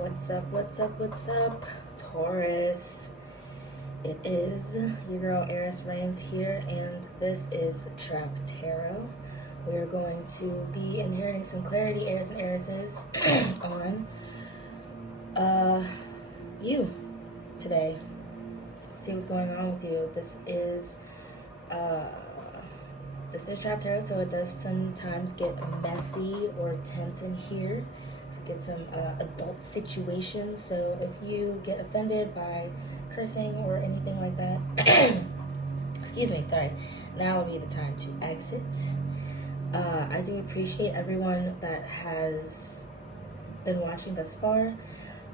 What's up, Taurus? It is your girl HeiressReigns here, and this is Trap Tarot. We're going to be inheriting some clarity, heirs and heiresses, on you today. See what's going on with you. This is Trap Tarot, so it does sometimes get messy or tense in here. Get some adult situations, so if you get offended by cursing or anything like that, excuse me, sorry, now would be the time to exit. I do appreciate everyone that has been watching thus far.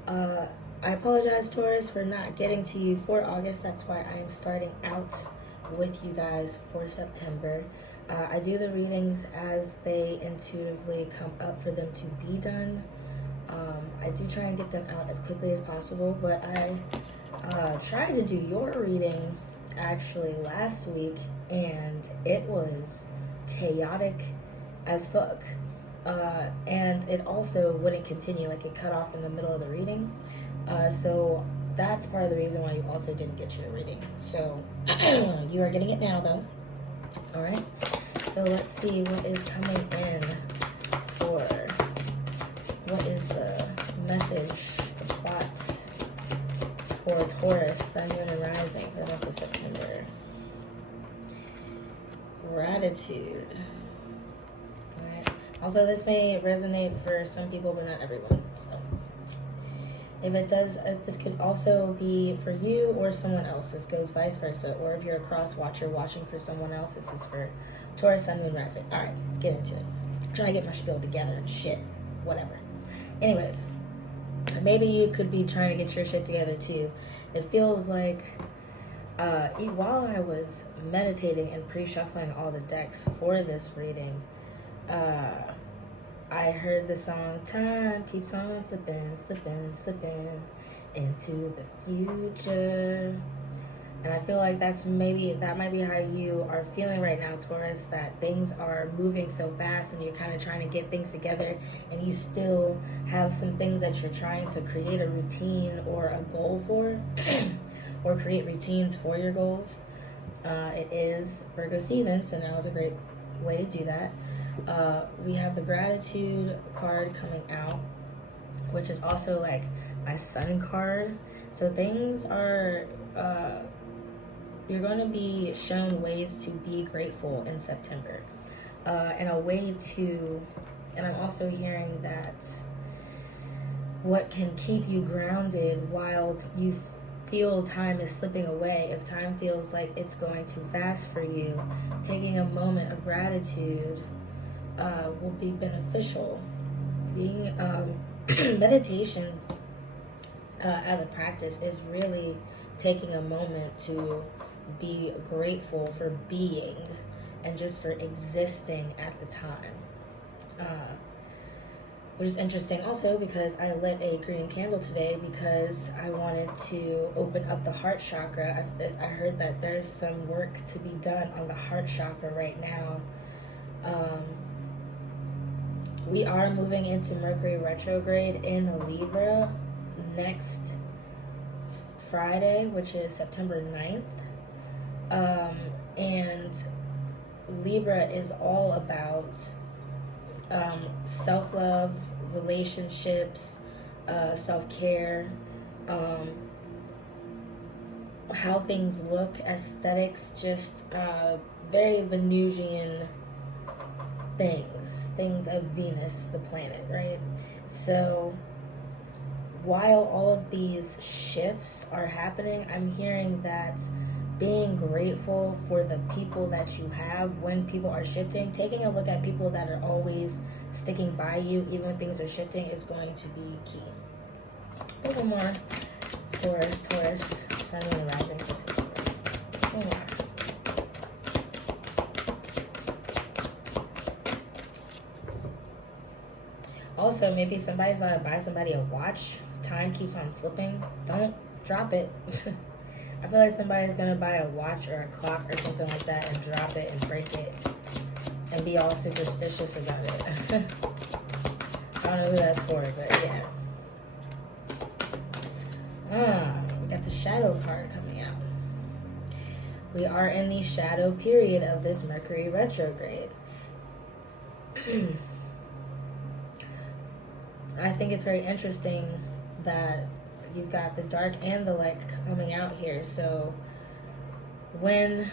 I apologize, Taurus, for not getting to you for August. That's why I am starting out with you guys for September. I do the readings as they intuitively come up for them to be done. I do try and get them out as quickly as possible, but I tried to do your reading actually last week, and it was chaotic as fuck. And it also wouldn't continue, like it cut off in the middle of the reading. So that's part of the reason why you also didn't get your reading. So you are getting it now, though. All right. So let's see what is coming in for, what is the message, the plot for Taurus, Sun, Moon, and Rising for the month of September. Gratitude. All right. Also, this may resonate for some people, but not everyone. So if it does, this could also be for you or someone else. This goes vice versa. Or if you're a cross watcher watching for someone else, this is for Taurus, Sun, Moon, Rising. All right, let's get into it. I'm trying to get my spiel together and shit. Whatever. Anyways, maybe you could be trying to get your shit together too. It feels like while I was meditating and pre-shuffling all the decks for this reading, I heard the song "Time Keeps on Slipping, Slipping, Slipping into the Future." And I feel like that might be how you are feeling right now, Taurus, that things are moving so fast and you're kind of trying to get things together, and you still have some things that you're trying to create a routine or a goal for, or create routines for your goals. It is Virgo season, so now is a great way to do that. We have the gratitude card coming out, which is also like my sun card. So things are, you're going to be shown ways to be grateful in September, and a way to, and I'm also hearing that what can keep you grounded while you feel time is slipping away, if time feels like it's going too fast for you, taking a moment of gratitude will be beneficial. Being meditation as a practice is really taking a moment to be grateful for being and just for existing at the time, which is interesting also because I lit a green candle today because I wanted to open up the heart chakra. I heard that there's some work to be done on the heart chakra right now. We are moving into Mercury retrograde in Libra next Friday, which is September 9th. And Libra is all about self-love, relationships, self-care, how things look, aesthetics, just very Venusian things of Venus, the planet, right? So while all of these shifts are happening, I'm hearing that being grateful for the people that you have when people are shifting, taking a look at people that are always sticking by you even when things are shifting, is going to be key. A little more for Taurus, Sun, Moon, and Rising for September. A little more. Also, maybe somebody's about to buy somebody a watch. Time keeps on slipping. Don't drop it. I feel like somebody's going to buy a watch or a clock or something like that and drop it and break it and be all superstitious about it. I don't know who that's for, but yeah. shadow card coming out. We are in the shadow period of this Mercury retrograde. I think it's very interesting that you've got the dark and the light coming out here. So when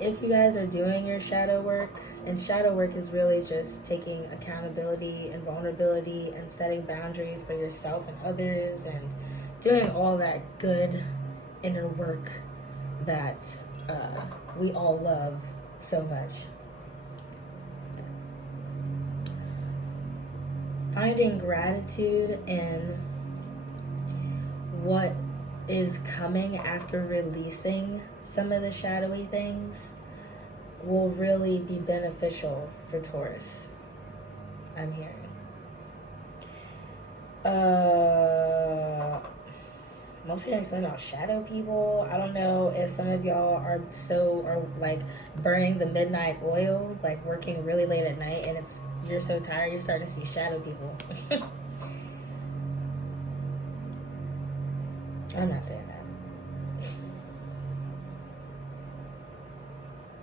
if you guys are doing your shadow work, and shadow work is really just taking accountability and vulnerability and setting boundaries for yourself and others and doing all that good inner work that we all love so much. Finding gratitude in what is coming after releasing some of the shadowy things will really be beneficial for Taurus, I'm hearing. I'm also hearing something about shadow people. I don't know if some of y'all are like burning the midnight oil, like working really late at night, and you're so tired you're starting to see shadow people. I'm not saying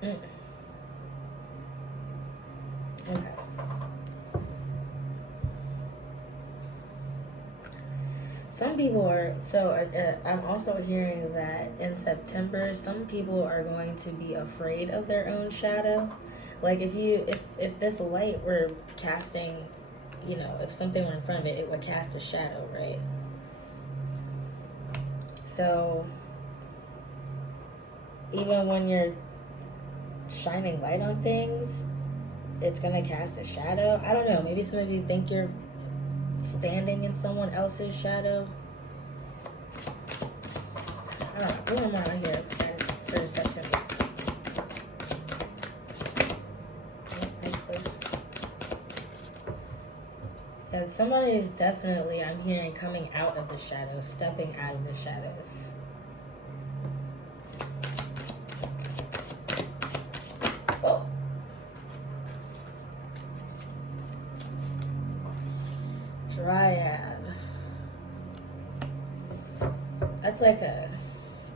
that. Okay. Some people are, I'm also hearing that in September, some people are going to be afraid of their own shadow. Like if this light were casting, if something were in front of it, it would cast a shadow, right? So even when you're shining light on things, it's gonna cast a shadow. I don't know, maybe some of you think you're standing in someone else's shadow. I don't know. Who am I here for September? Yeah, somebody is definitely, I'm hearing, coming out of the shadows, stepping out of the shadows. Oh. Dryad. That's like a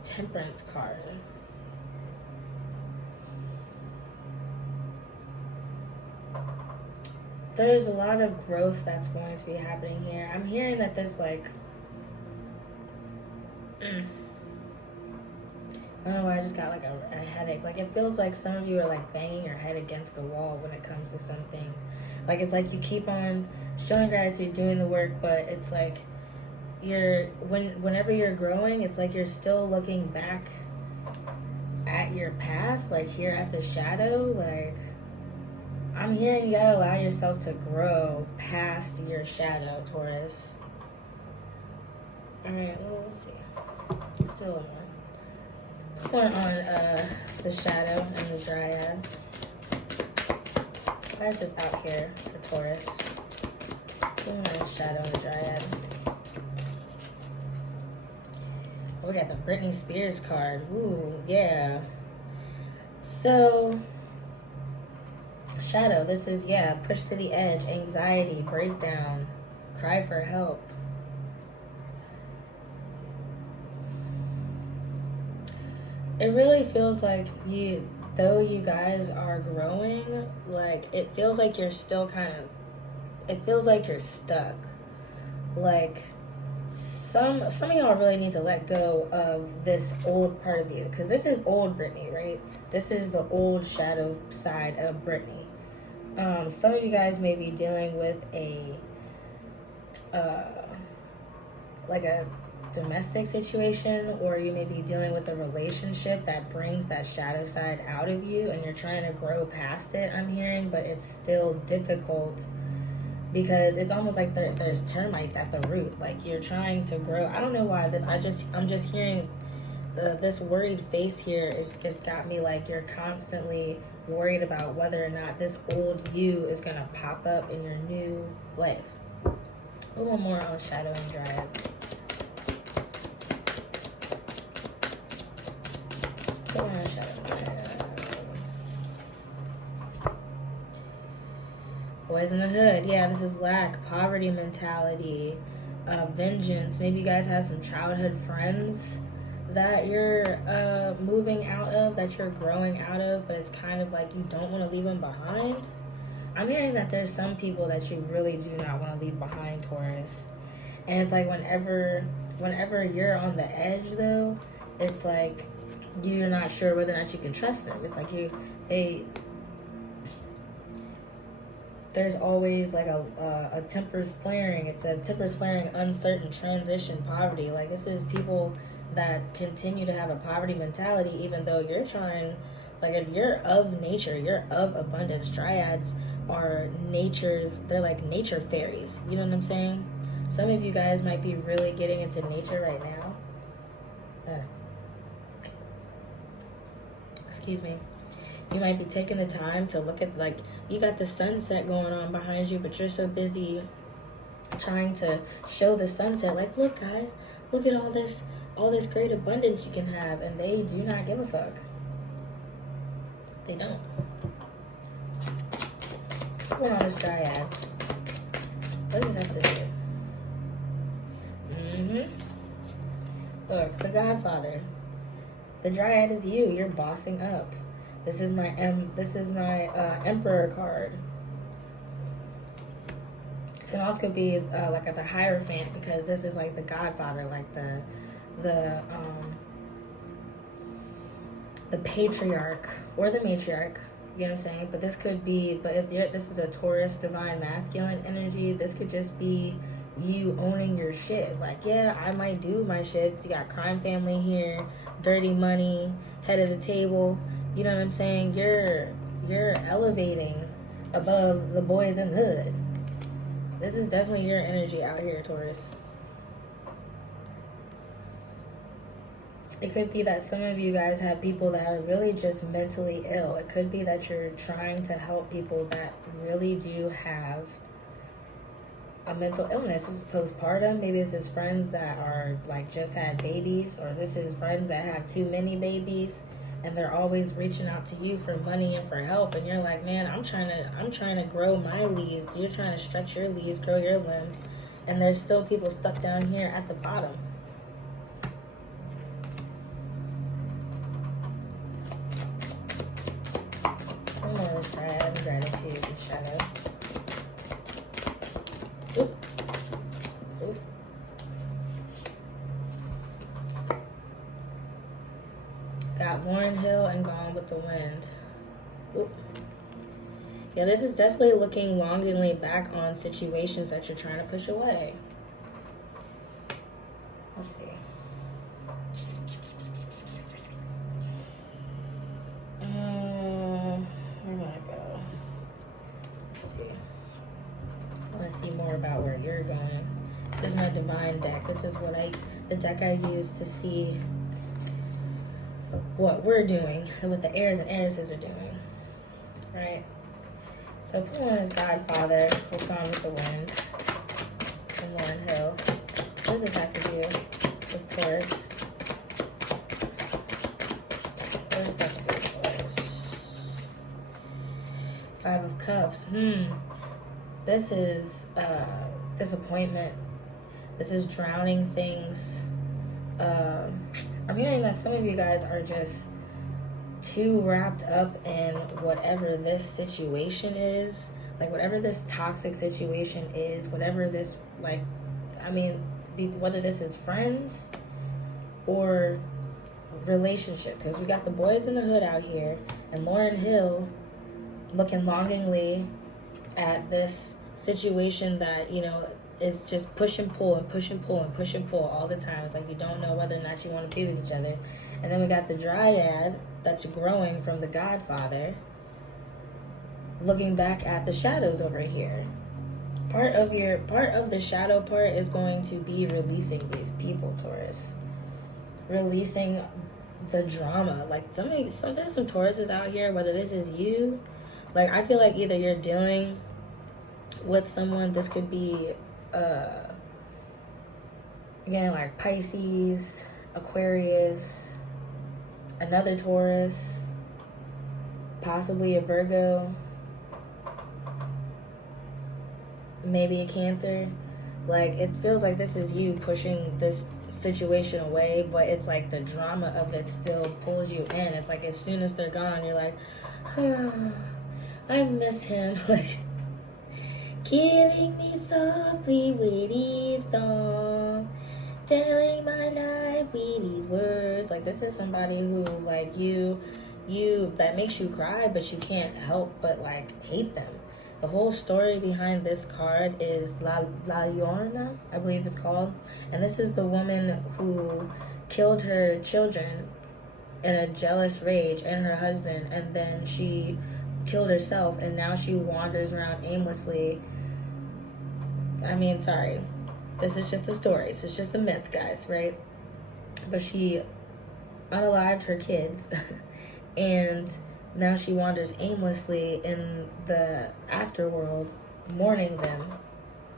temperance card. There's a lot of growth that's going to be happening here. I'm hearing that there's like... I don't know why I just got like a headache. Like it feels like some of you are like banging your head against the wall when it comes to some things. Like it's like you keep on showing gratitude, doing the work, but it's like whenever you're growing, it's like you're still looking back at your past, like here at the shadow. Like I'm hearing you gotta allow yourself to grow past your shadow, Taurus. Alright, well, let's see. Let's do a little more. One on the shadow and the dryad. Why is this out here for Taurus? One on the shadow and the dryad. Oh, we got the Britney Spears card. Ooh, yeah. So, shadow, this is, push to the edge, anxiety, breakdown, cry for help. It really feels like though you guys are growing, like it feels like you're still it feels like you're stuck. Like some of y'all really need to let go of this old part of you, because this is old Britney, right? This is the old shadow side of Britney. Some of you guys may be dealing with a domestic situation, or you may be dealing with a relationship that brings that shadow side out of you, and you're trying to grow past it, I'm hearing, but it's still difficult because it's almost like there's termites at the root. Like you're trying to grow. I don't know why I'm just hearing this worried face here. It's just got me like you're constantly worried about whether or not this old you is gonna pop up in your new life. One more on shadow and dryad. Boys in the Hood. Yeah, this is lack, poverty mentality, vengeance. Maybe you guys have some childhood friends that you're moving out of, that you're growing out of, but it's kind of like you don't want to leave them behind. I'm hearing that there's some people that you really do not want to leave behind, Taurus. And it's like whenever you're on the edge, though, it's like you're not sure whether or not you can trust them. It's like there's always like a tempers flaring. It says tempers flaring, uncertain, transition, poverty. Like, this is people that continue to have a poverty mentality, even though you're trying, like, you're of nature, you're of abundance. Dryads are they're like nature fairies. You know what I'm saying? Some of you guys might be really getting into nature right now. Excuse me. You might be taking the time to look at, like, you got the sunset going on behind you, but you're so busy trying to show the sunset. Like, look, guys, look at all this great abundance you can have. And they do not give a fuck. They don't. What's going on this Dryad? What does this have to do? Look, the Godfather. The Dryad is you. You're bossing up. This is my Emperor card. This can also be like at the Hierophant, because this is like the Godfather, like the patriarch or the matriarch. You know what I'm saying? But this could be, this is a Taurus divine masculine energy. This could just be you owning your shit. Like, yeah, I might do my shit. You got crime family here, dirty money, head of the table. You know what I'm saying? You're elevating above the boys in the hood. This is definitely your energy out here, Taurus. It could be that some of you guys have people that are really just mentally ill. It could be that you're trying to help people that really do have a mental illness. This is postpartum. Maybe this is friends that are like just had babies, or this is friends that have too many babies and they're always reaching out to you for money and for help, and you're like, man, I'm trying to grow my leaves. You're trying to stretch your leaves, grow your limbs, and there's still people stuck down here at the bottom. Come on, let's try it. Gratitude and shadow. Oop. Oop. Got Lauryn Hill and Gone with the Wind. Oop. Yeah, this is definitely looking longingly back on situations that you're trying to push away. Let's see. Where do I go? Let's see. I want to see more about where you're going. This is my divine deck. This is the deck I use to see what we're doing and what the heirs and heiresses are doing. Right? So put one is Godfather with Gone with the Wind and Lauryn Hill. What does this have to do with Taurus? What does this have to do with Taurus? Five of Cups. This is disappointment. This is drowning things. I'm hearing that some of you guys are just too wrapped up in whatever this situation is, like whatever this toxic situation is, whatever this, like, I mean, whether this is friends or relationship, because we got the boys in the hood out here and Lauryn Hill looking longingly at this situation that, you know, is just push and pull and push and pull and push and pull all the time. It's like you don't know whether or not you want to be with each other. And then we got the Dryad that's growing from the Godfather, looking back at the shadows over here. Part of the shadow part is going to be releasing these people, Taurus. Releasing the drama. Like there's some Tauruses out here, whether this is you, like I feel like either you're dealing with someone, this could be again like Pisces, Aquarius, another Taurus, possibly a Virgo, maybe a Cancer. Like, it feels like this is you pushing this situation away, but it's like the drama of it still pulls you in. It's like as soon as they're gone, you're like, I miss him. Like, killing me softly with these songs, telling my life with these words. Like, this is somebody who, like, you that makes you cry, but you can't help but, like, hate them. The whole story behind this card is La Llorona, I believe it's called. And this is the woman who killed her children in a jealous rage, and her husband, and then she killed herself, and now she wanders around aimlessly. I mean, sorry. This is just a story. This is just a myth, guys, right? But she unalived her kids, and now she wanders aimlessly in the afterworld, mourning them.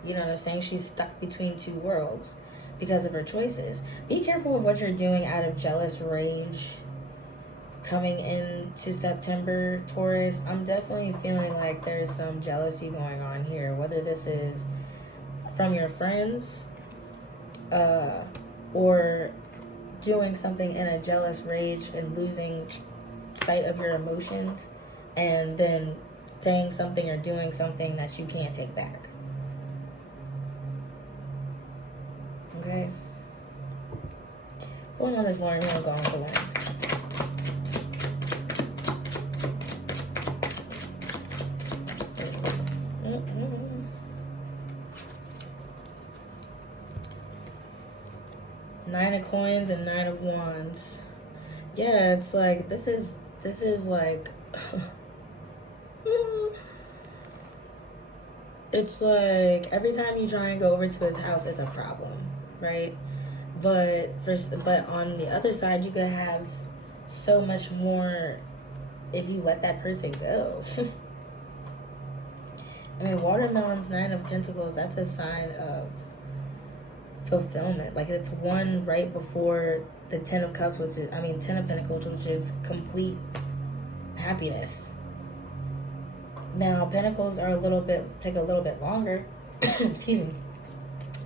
You know what I'm saying? She's stuck between two worlds because of her choices. Be careful with what you're doing out of jealous rage coming into September, Taurus. I'm definitely feeling like there's some jealousy going on here, whether this is from your friends or doing something in a jealous rage and losing sight of your emotions, and then saying something or doing something that you can't take back. Okay? Going on this Lauren Hill, going for one. Nine of Coins and Nine of Wands. Yeah, it's like, this is like, it's like every time you try and go over to his house, it's a problem, right? But on the other side, you could have so much more if you let that person go. I mean, Watermelon's Nine of Pentacles, that's a sign of fulfillment. Like, it's one right before the Ten of Cups, which is, Ten of Pentacles, which is complete happiness. Now, Pentacles are take a little bit longer. Excuse me.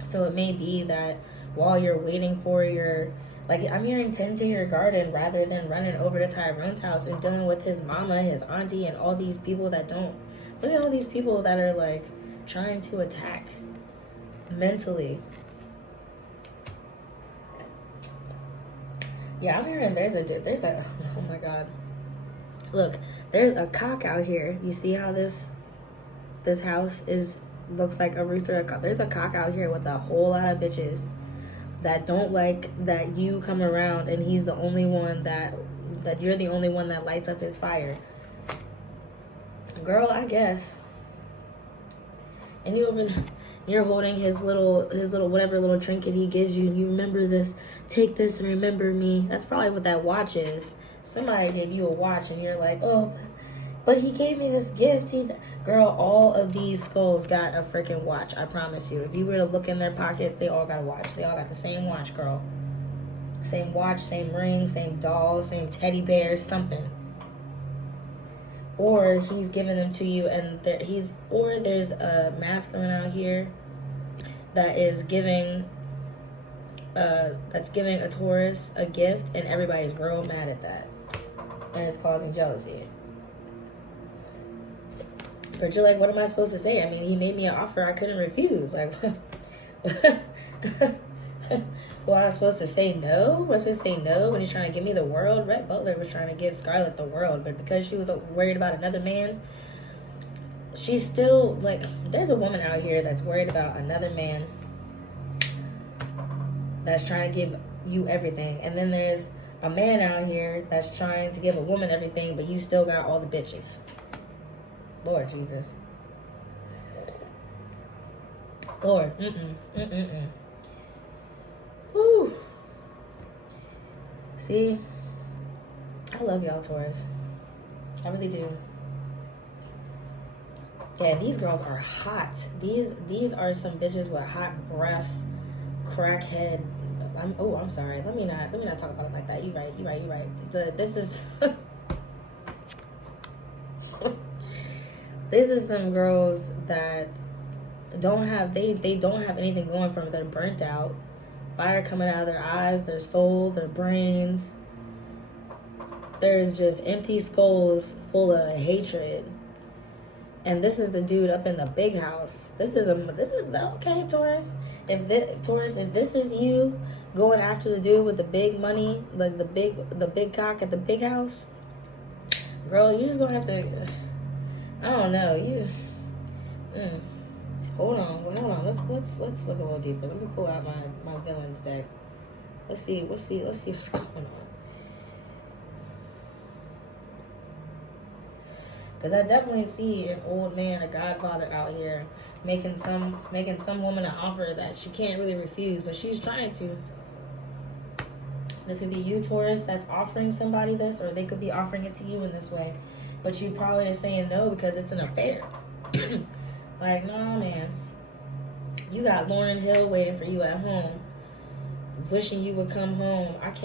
So it may be that while you're waiting for your, like, I'm hearing tend to your garden rather than running over to Tyrone's house and dealing with his mama, his auntie, and all these people that don't. Look at all these people that are, like, trying to attack mentally. Yeah, I'm hearing there's a, oh my God. Look, there's a cock out here. You see how this house looks like a rooster? There's a cock out here with a whole lot of bitches that don't like that you come around, and he's the only one that you're the only one that lights up his fire. Girl, I guess. And you over there, you're holding his little whatever little trinket he gives you, and you remember this, take this and remember me. That's probably what that watch is. Somebody gave you a watch and you're like, oh, but he gave me this gift. Girl, all of these skulls got a freaking watch, I promise you. If you were to look in their pockets, they all got a watch. They all got the same watch, girl. Same watch, same ring, same doll, same teddy bear, something. Or he's giving them to you, and there's a masculine out here that is giving a Taurus a gift, and everybody's real mad at that, and it's causing jealousy. But you're like, what am I supposed to say? I mean, he made me an offer I couldn't refuse. Like, well, I was supposed to say no? Was supposed to say no when he's trying to give me the world? Rhett Butler was trying to give Scarlett the world, but because she was worried about another man, she's still, like, there's a woman out here that's worried about another man that's trying to give you everything. And then there's a man out here that's trying to give a woman everything, but you still got all the bitches. Lord Jesus. Lord. Whew. See? I love y'all, Taurus. I really do. Yeah, these girls are hot. These are some bitches with hot breath, crackhead. I'm sorry. Let me not talk about it like that. You right. This is this is some girls that they don't have anything going for them. They're burnt out. Fire coming out of their eyes, their soul, their brains. There's just empty skulls full of hatred. And this is the dude up in the big house. This is okay, Taurus. If this is you going after the dude with the big money, like the big cock at the big house, girl, you just gonna have to. I don't know. Hold on. Let's look a little deeper. Let me pull out my villains deck. Let's see what's going on. Because I definitely see an old man, a godfather out here, making some woman an offer that she can't really refuse, but she's trying to. This could be you, Taurus, that's offering somebody this, or they could be offering it to you in this way. But you probably are saying no because it's an affair. Like, nah, man. You got Lauryn Hill waiting for you at home, wishing you would come home. I can't.